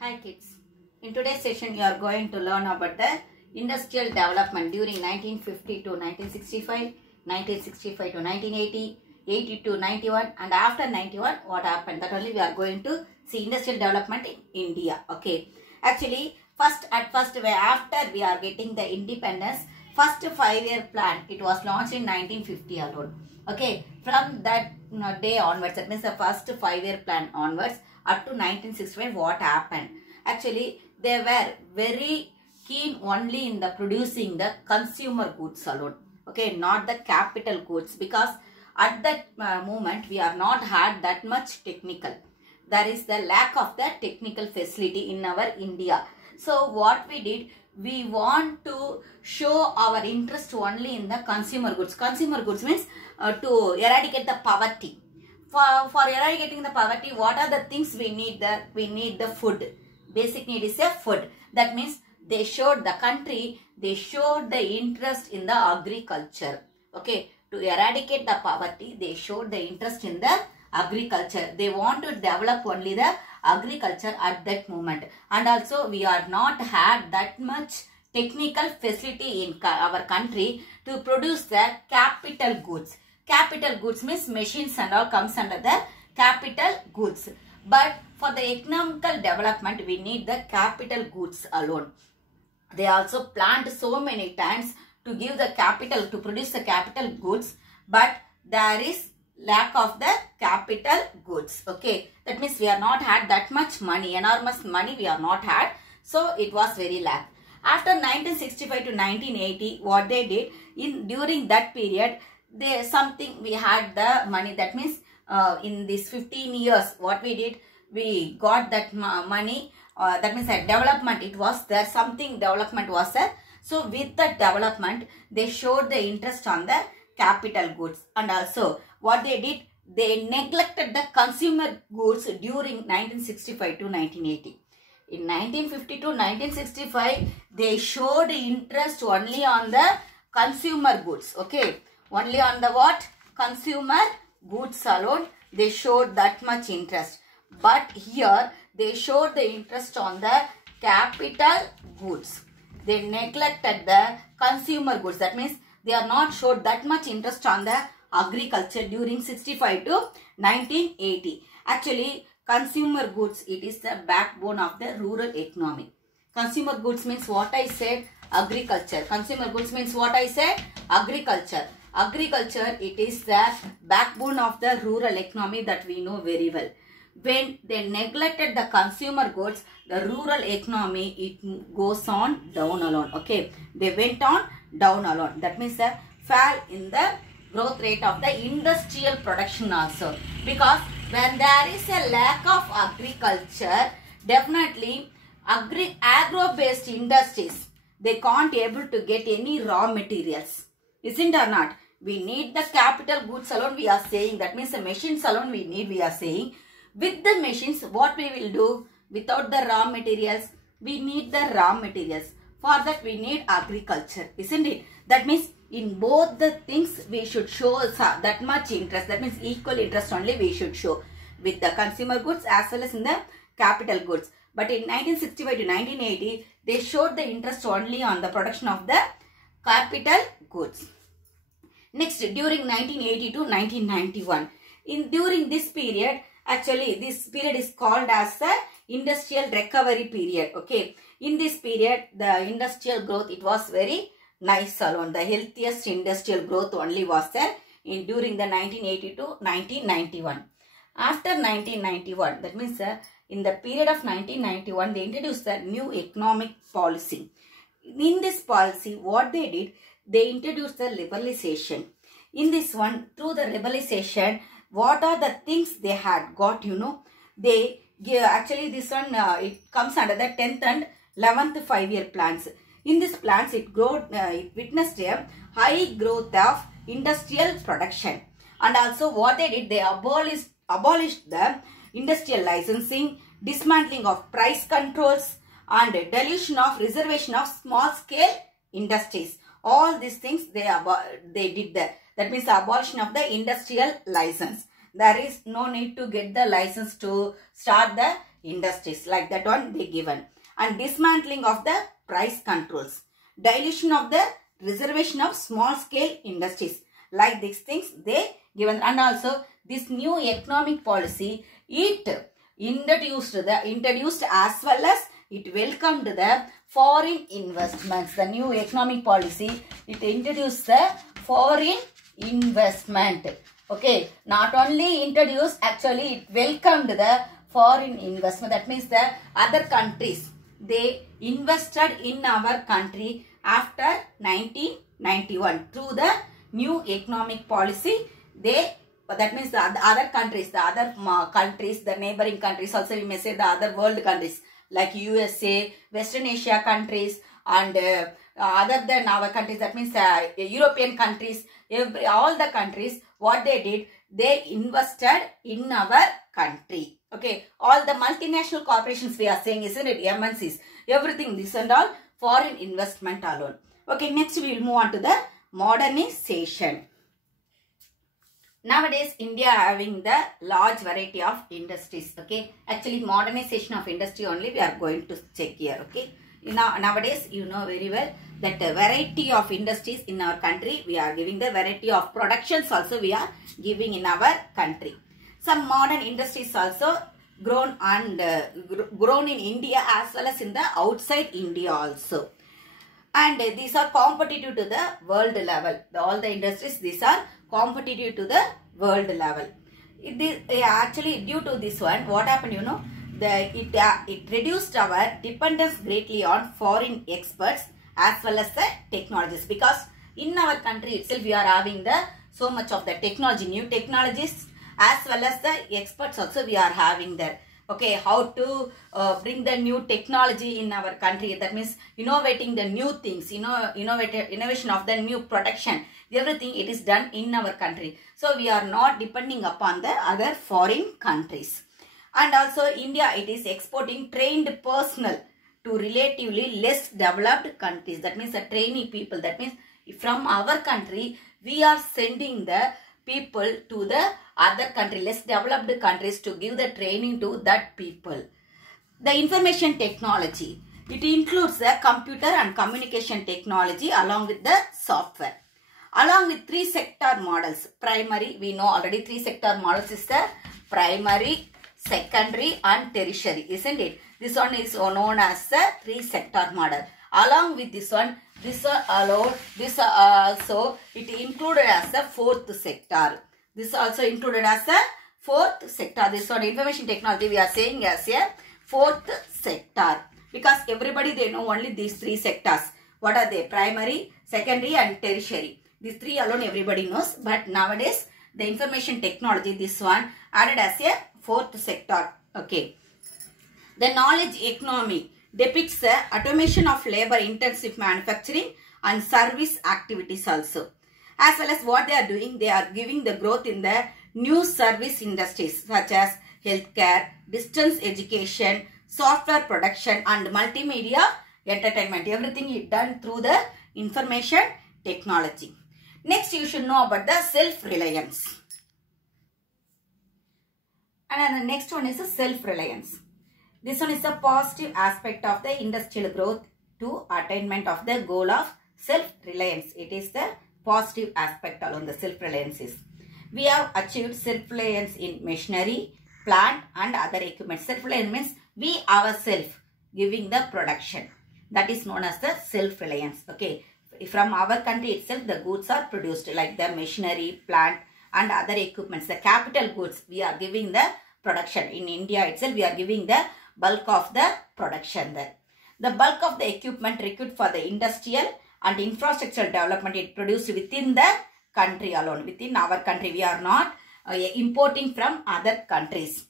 Hi kids, in today's session you are going to learn about the industrial development during 1950 to 1965, 1965 to 1980, 80 to 91 and after 91 what happened. That only we are going to see industrial development in India. Okay, actually after we are getting the independence, first 5-year plan it was launched in 1950 alone. Okay, from that day onwards, that means the first 5-year plan onwards up to 1965 what happened. Actually they were very keen only in the producing the consumer goods alone. Okay, not the capital goods, because at that moment we are not had that much technical. There is the lack of the technical facility in our India. So what we did, we want to show our interest only in the consumer goods. Consumer goods means to eradicate the poverty. For eradicating the poverty, what are the things we need? We need the food. Basic need is a food. That means they showed the country, they showed the interest in the agriculture. Okay, to eradicate the poverty, they showed the interest in the agriculture. They want to develop only the agriculture at that moment. And also we are not had that much technical facility in our country to produce the capital goods. Capital goods means machines and all comes under the capital goods. But for the economical development, we need the capital goods alone. They also planned so many times to give the capital, to produce the capital goods, but there is lack of the capital goods. Okay, that means we are not had that much money, enormous money we are not had. So it was very lack. After 1965 to 1980, what they did, during that period, we had the money. That means in this 15 years what we did, we got that money. That means that development, it was there, something development was there. So with the development, they showed the interest on the capital goods. And also what they did, they neglected the consumer goods during 1965 to 1980. In 1950 to 1965, they showed interest only on the consumer goods. Okay, only on the what? Consumer goods alone, they showed that much interest. But here, they showed the interest on the capital goods. They neglected the consumer goods. That means they are not showed that much interest on the agriculture during 65 to 1980. Actually, consumer goods, it is the backbone of the rural economy. Consumer goods means what I said, agriculture. Consumer goods means what I said, agriculture. Agriculture, it is the backbone of the rural economy that we know very well. When they neglected the consumer goods, the rural economy, it goes on down alone. Okay, they went on down alone. That means the fall in the growth rate of the industrial production also. Because when there is a lack of agriculture, definitely agro-based industries, they can't able to get any raw materials. Isn't or not? We need the capital goods alone, we are saying. That means the machines alone we need, we are saying. With the machines, what we will do? Without the raw materials, we need the raw materials. For that, we need agriculture, isn't it? That means in both the things, we should show that much interest. That means equal interest only we should show. With the consumer goods as well as in the capital goods. But in 1965 to 1980, they showed the interest only on the production of the capital goods. Next, during 1980 to 1991, during this period, actually this period is called as the industrial recovery period. Okay, in this period, the industrial growth, it was very nice alone. The healthiest industrial growth only was there during the 1980 to 1991. After 1991, that means in the period of 1991, they introduced the new economic policy. In this policy, what they did, they introduced the liberalization. In this one, through the liberalization, what are the things they had got, they give, actually this one, it comes under the 10th and 11th 5-year plans. In these plans, it witnessed a high growth of industrial production. And also what they did, they abolished the industrial licensing, dismantling of price controls, and dilution of reservation of small scale industries. All these things they did there. That means the abolition of the industrial license. There is no need to get the license to start the industries, like that one they given. And dismantling of the price controls, dilution of the reservation of small scale industries, like these things they given. And also this new economic policy, it introduced as well as it welcomed the foreign investments. The new economic policy, it introduced the foreign investment. Okay, not only introduced, actually it welcomed the foreign investment. That means the other countries, they invested in our country after 1991 through the new economic policy. That means the other countries, the neighboring countries, also we may say the other world countries like USA, Western Asia countries, and other than our countries, that means European countries, all the countries, what they did, they invested in our country. Okay, all the multinational corporations we are saying, isn't it, MNCs, everything, this and all, foreign investment alone. Okay, next we will move on to the modernization. Nowadays, India having the large variety of industries. Okay, actually modernization of industry only we are going to check here. Okay, nowadays you know very well that the variety of industries in our country, we are giving the variety of productions also we are giving in our country. Some modern industries also grown in India as well as in the outside India also. And these are competitive to the world level. All the industries, these are competitive to the world level. Actually, due to this one, what happened, you know, it reduced our dependence greatly on foreign experts as well as the technologies, because in our country itself we are having the so much of the technology, new technologies, as well as the experts also we are having there. Okay, how to bring the new technology in our country. That means innovating the new things, innovation of the new production. Everything it is done in our country. So we are not depending upon the other foreign countries. And also India, it is exporting trained personnel to relatively less developed countries. That means the trainee people. That means from our country, we are sending the people to the other country, less developed countries, to give the training to that people. The information technology, it includes the computer and communication technology along with the software. Along with three sector models, primary, we know already three sector models is the primary, secondary and tertiary, isn't it? This one is known as the three sector model. Along with this one, also it included as the fourth sector. This also included as the fourth sector. This one, information technology, we are saying as a fourth sector, because everybody they know only these three sectors. What are they? Primary, secondary and tertiary. These three alone everybody knows, but nowadays the information technology, this one added as a fourth sector. Okay. The knowledge economy depicts the automation of labor intensive manufacturing and service activities also. As well as what they are doing, they are giving the growth in the new service industries such as healthcare, distance education, software production and multimedia entertainment. Everything is done through the information technology. Next, you should know about the self-reliance. And the next one is the self-reliance. This one is a positive aspect of the industrial growth to attainment of the goal of self-reliance. It is the positive aspect along the self-reliance is. We have achieved self-reliance in machinery, plant and other equipment. Self-reliance means we ourselves giving the production. That is known as the self-reliance. Okay. From our country itself, the goods are produced like the machinery, plant and other equipments. The capital goods, we are giving the production. In India itself, we are giving the bulk of the production there. The bulk of the equipment required for the industrial and infrastructural development is produced within the country alone. Within our country, we are not importing from other countries.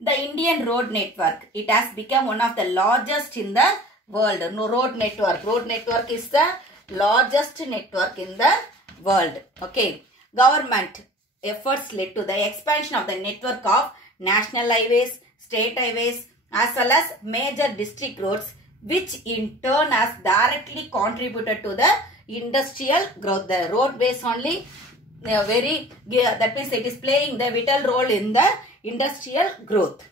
The Indian road network, it has become one of the largest in the world. Road network is the largest network in the world. Okay. Government efforts led to the expansion of the network of national highways, state highways, as well as major district roads, which in turn has directly contributed to the industrial growth. The roadways only that means it is playing the vital role in the industrial growth.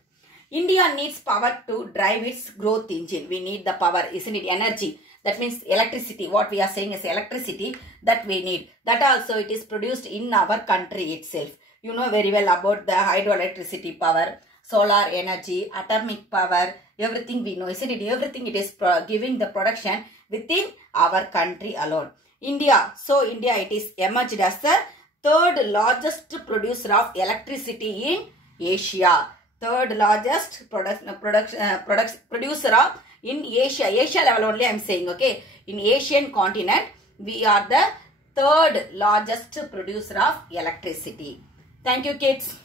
India needs power to drive its growth engine. We need the power, isn't it? Energy. That means electricity. What we are saying is electricity that we need. That also it is produced in our country itself. You know very well about the hydroelectricity power, solar energy, atomic power, everything we know, isn't it? Everything it is giving the production within our country alone. India it is emerged as the third largest producer of electricity in Asia. Third largest producer of in Asia. Asia level only I am saying, okay. In Asian continent, we are the third largest producer of electricity. Thank you, kids.